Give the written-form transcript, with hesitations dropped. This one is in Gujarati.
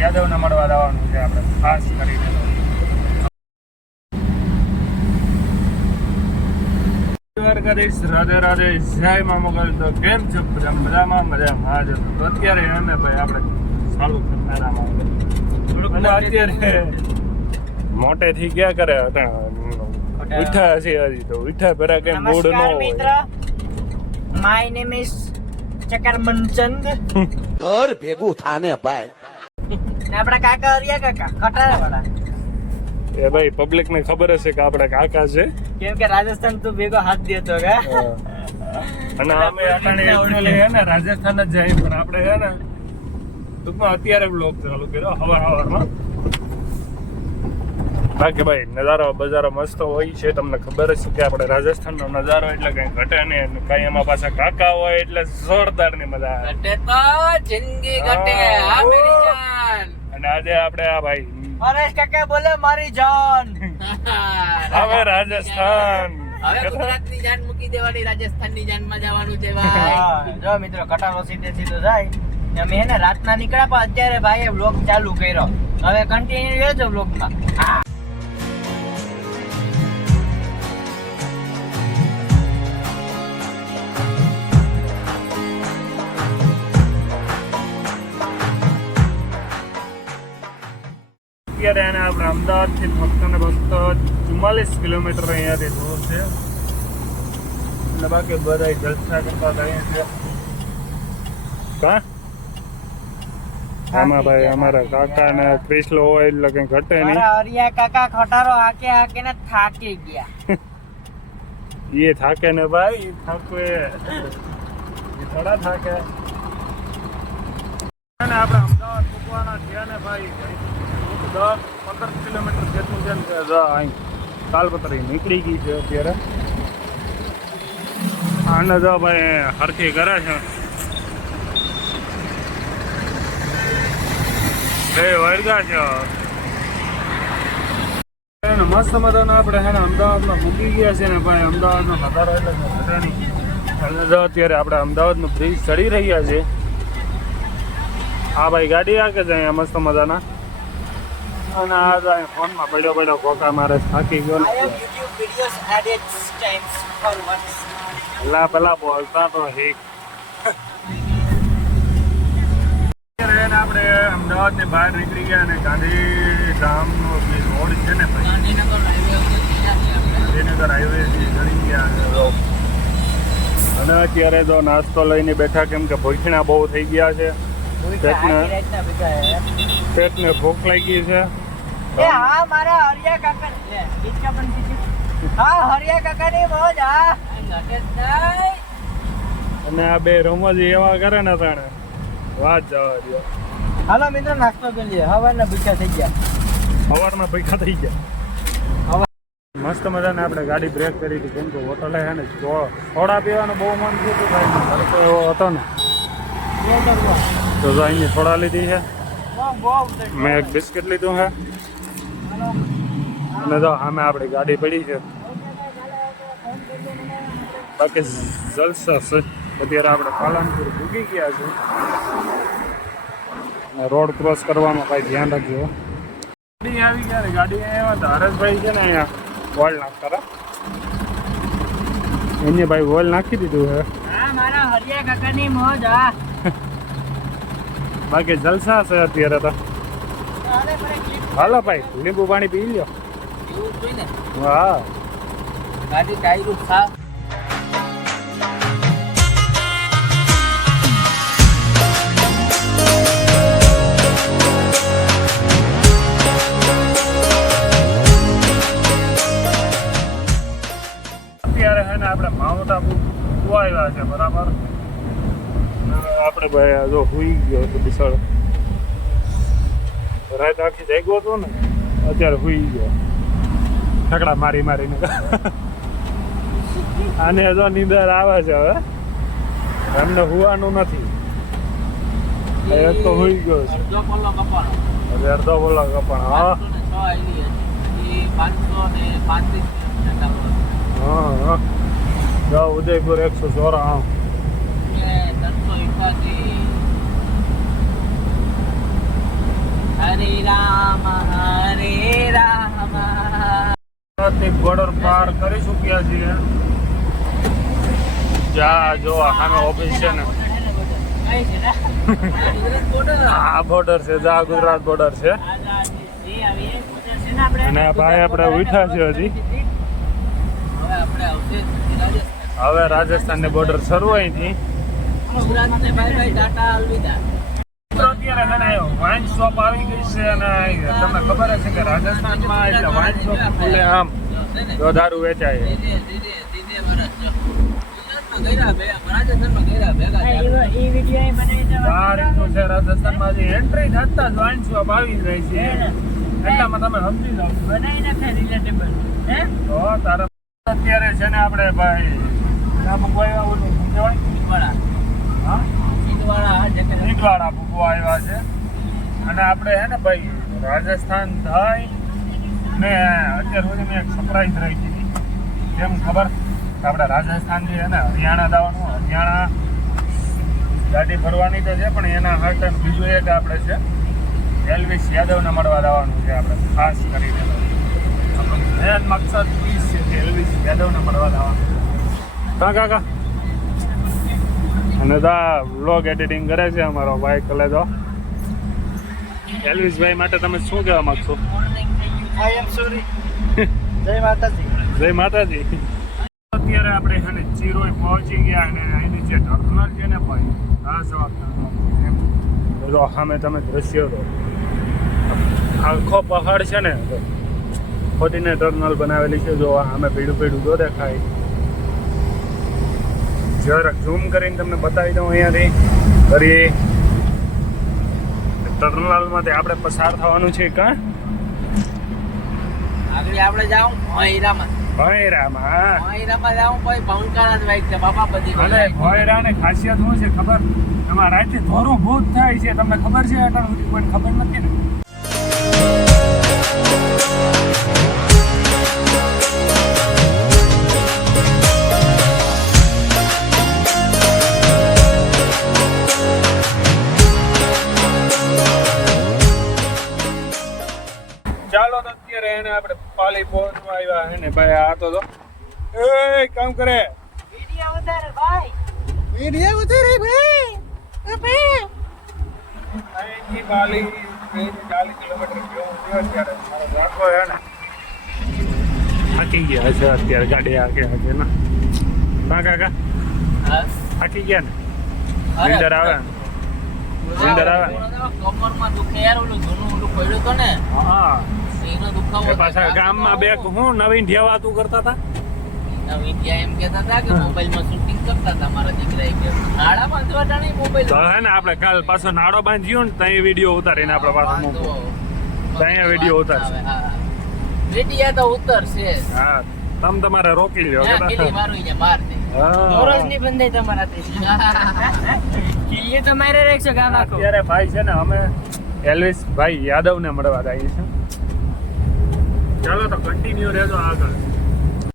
યાદવને મળવા જવાનું છે આપણે ખાસ કરીને. કરીશ રાધે રાધે જય મા મોગલ. તો કેમ છો બધા? મજામાં જ. તો અત્યારે અમે ભાઈ આપણે ચાલુ કરનારામાં અને અત્યારે મોટે થઈ ગયા કરે ઉઠા છે હજી તો ઉઠા પેલા કઈ મૂડ ન હોય. માય નેમ ઇઝ ચકરમન ચંદ. ઘર ભેગું થાને ભાઈ. આપડા કાકા હરિયા કાકા ખટારા વાળા. એ ભાઈ પબ્લિક ને ખબર હશે કે આપડા કાકા છે, કેમ કે રાજસ્થાન તો ભેગો હાથ દેતો કે. અને અમે અટાણે એકચ્યુઅલી હે ને રાજસ્થાન જ જાય, પણ આપણે હે ને ટૂંકમાં અત્યારે બ્લોગ ચાલુ કર્યો હવારમાં. બાકી ભાઈ નજારો બજારો મસ્ત હોય છે, તમને ખબર જ છે કે આપણે રાજસ્થાનનો નજારો એટલે કઈ ઘટે નહીં, કઈ એમાં પાછા કાકા હોય એટલે જોરદાર ની મજા આવે. ઘટે તો જિંદગી ઘટે હા મેરી જાન. અને આજે આપણે આ ભાઈ પરેશ કાકા બોલે મારી જાન. હવે રાજસ્થાન હવે ગુજરાતની જાન મૂકી દેવાની, રાજસ્થાનની જાનમાં જવાનું છે ભાઈ. જો મિત્રો કટારો સીધે સીધો જાય. અમે હે ને રાતના નીકળ્યા પણ અત્યારે ભાઈએ વ્લોગ ચાલુ કર્યો. હવે કન્ટિન્યુ રહેજો વ્લોગમાં. અત્યારે એને આપણે અમદાવાદથી ફક્ત ને ફક્ત 44 કિલોમીટર અહીંયાથી દૂર છે. અને બાકી બધા જલસા કરતા અહીંયા છે. કા આમાં ભાઈ અમારા કાકા ને ક્રિસ્લો હોય એટલે કઈ ઘટે નહીં. મારા હરિયા કાકા ખટારો હાકે હાકે ને થાકી ગયા. એ થાકે ને ભાઈ, એ થાકે એ થોડા થાકે. અને આપણે અમદાવાદ મૂકવાના છે ને ભાઈ 10-15 કિલોમીટર જેટલું છે ને અહીં તાલપત્રી નીકળી ગઈ છે અત્યારે. આને જો ભાઈ હરખી કરે છે. બે વર્ગા છે મસ્ત મજાના. આપણે છે ને અમદાવાદમાં મૂકી ગયા છે ને ભાઈ, અમદાવાદનો નજારો એટલે અત્યારે આપણે અમદાવાદનું બ્રિજ ચડી રહ્યા છે. હા ભાઈ ગાડી આ કે છે અહીંયા મસ્ત મજાના. અને આ જાય ફોનમાં પડ્યો કોકા મારે થાકી ગયો. પેલા બોલતા તો હેક. આપણે અમદાવાદ ની બહાર નીકળી ગયા અને ગાંધીધામનો જે રોડ છે ને ગાંધીનગર હાઈવે ચડી ગયા. અને અત્યારે તો નાસ્તો લઈને બેઠા, કેમ કે ભૂખણા બહુ થઈ ગયા છે. પેટને ભૂખ લાગી છે. હા મારા હરિયા કાકા હા હરિયા કાકા ની મોજ. હા અને આ બે રમજ એવા કરે ને તાણે વાત જવા દો. હાલો મિત્રો નાસ્તો કરી લઈએ. હવારના ભૂખ્યા થઈ ગયા. સવારના ભૂખ્યા થઈ ગયા. મસ્ત મજાને આપણે ગાડી બ્રેક કરી હતી, કેમ કે હોટલે છે ને સોડા પીવાનું બહુ મન થયું હતું ભાઈ. ખર્ચો એવો હતો ને તો અહીંની સોડા લીધી છે. મેં એક બિસ્કિટ લીધું છે. અને તો સામે આપણી ગાડી પડી છે. બાકી જલસા છે. અત્યારે આપણે પાલનપુર ભૂગી ગયા છે. રોડ ક્રોસ કરવામાં ભાઈ ધ્યાન રાખજો. ગાડી આવી ગયા. ગાડી આવ્યા તો હરેશભાઈ છે ને અહીંયા વોલ નાખતા એને ભાઈ વોલ નાખી દીધું છે. હા મારા હરિયા કાકા ની મોજ. હા બાકી જલસા છે અત્યારે તો. હાલો ભાઈ લીંબુ પાણી પી લ્યો. હા ગાડી ટાયરું ખા. અત્યારે છે ને આપણે માઉન્ટ આબુ આવ્યા છે બરાબર. આપણે ભાઈ જો હુઈ ગયો હતો બિસાડ. રાત આખી જાગ્યો હતો ને, અત્યારે હુઈ ગયો ઠકડા મારીને. આને જો નીંદર આવે છે. હવે એમને હુવાનું નથી. એક તો હુઈ ગયો છે. અડધો બોલો કપાણ. હા હા જો ઉદયપુર 194. ગુજરાતની બોર્ડર પાર કરી ચૂક્યા છીએ. જા જો સામે ઓફિસ છે ને, આ બોર્ડર છે, જા ગુજરાત બોર્ડર છે. અને આ ભાઈ આપણે ઉઠ્યા છે હજી. હવે રાજસ્થાનની બોર્ડર શરૂ અહીંથી. અત્યારે છે ને વાઇન શોપ આવી ગઈ છે અને તમને ખબર હશે કે રાજસ્થાનમાં એટલે વાઇન શોપ ખુલે આમ જો દારૂ વેચાય. આ રીતનું છે રાજસ્થાનમાં. જે એન્ટ્રી થતા જ વાઇન શોપ આવી જ રહી છે, એટલામાં તમે સમજી જાઓ. તો તારે અત્યારે છે ને આપણે ભાઈ ના મૂકવા ઓલું શું કહેવાય, હા ઈંટવાળા મૂકવા આવ્યા છે. અને આપણે હે ને ભાઈ રાજસ્થાન થઈ ને અત્યાર સુધી મેં એક સરપ્રાઈઝ રહી હતી. કેમ ખબર કે આપણે રાજસ્થાનથી હે ને હરિયાણા જવાનું. હરિયાણા ગાડી ફરવાની તો છે, પણ એના હાટ બીજું એક આપણે છે એલ્વિસ યાદવને મળવા જવાનું છે. આપણે ખાસ કરીને આપણો મેન મકસદ ઈ છે કે એલ્વિસ યાદવને મળવા જવાનું. કા કાકા અને દા વ્લોગ એડિટિંગ કરે છે અમારો ભાઈ કલેજો. એલ્વિસભાઈ માટે તમે શું કહેવા માંગશો? આઈ એમ સોરી. જય માતાજી. જય માતાજી. અત્યારે આપણે છે ને ચિરોઈ પહોંચી ગયા અને અહીંની જે ટર્નલ છે ને ભાઈ આ સવા જો સામે તમે દ્રશ્ય તો આખો પહાડ છે ને ખોટીને ટર્નલ બનાવેલી છે. જો સામે પીડું પીડું જો દેખાય. જરાક ઝૂમ કરીને તમને બતાવી દઉં અહીંયાથી. ફરી ટર્નલમાંથી આપણે પસાર થવાનું છે. કાં આગળ આપણે જાઉં ભોયરામાં. ભોયરામાં જાઉં કોઈ ભંકારા જ વાઈક છે બાપા બધી. અને ભોયરાની ખાસિયત શું છે ખબર? એમાં રાતે ધોરું બહુ જ થાય છે. તમને ખબર છે? અટાણ સુધી કોઈ ખબર નથી ને. ચાલો તો અત્યારે એને આપણે પાલી પહોંચવા આવ્યા હે ને ભાઈ. આ તો એ કામ કરે વિડિયો ઉતારે ભાઈ. અહીંથી પાલી 40 કિલોમીટર જેવું છે. અત્યારે મારો રાખો હે ને થાકી ગયા છે અત્યારે. ગાડી આગે આગે ને કા કાકા થાકી ગયા ને. નીંદર આવે નીંદર આવે. કમરમાં દુખે યાર. ઓલું જૂનું ઓલું પડ્યું તો ને હા એનો દુખાવો. એ પાછા ગામમાં બે હું નવીન ઢેવાતું કરતા હતા. નવીન ગયા એમ કહેતા હતા કે મોબાઈલમાં શૂટિંગ કરતા હતા મારા દીકરા. એક નાડા બાંધવા ટાણી મોબાઈલ તો હે ને આપણે કાલ પાછો નાડો બાંધ્યો ને ત્યાં વિડીયો ઉતારીને આપણે પાછો મૂકો. ત્યાં વિડીયો ઉતારશે. રેડિયા તો ઉતરશે. હા તમે તમારે રોકી લ્યો. કેટલી મારું અહીંયા માર દે. હા. બંધાઈ તમારાથી. એ તો મારે રાખશો ગામ આખો. અત્યારે ભાઈ છે ને અમે એલ્વિસ ભાઈ યાદવને મળવા જઈએ છીએ. ચાલો તો કન્ટિન્યુ રહેજો આગળ.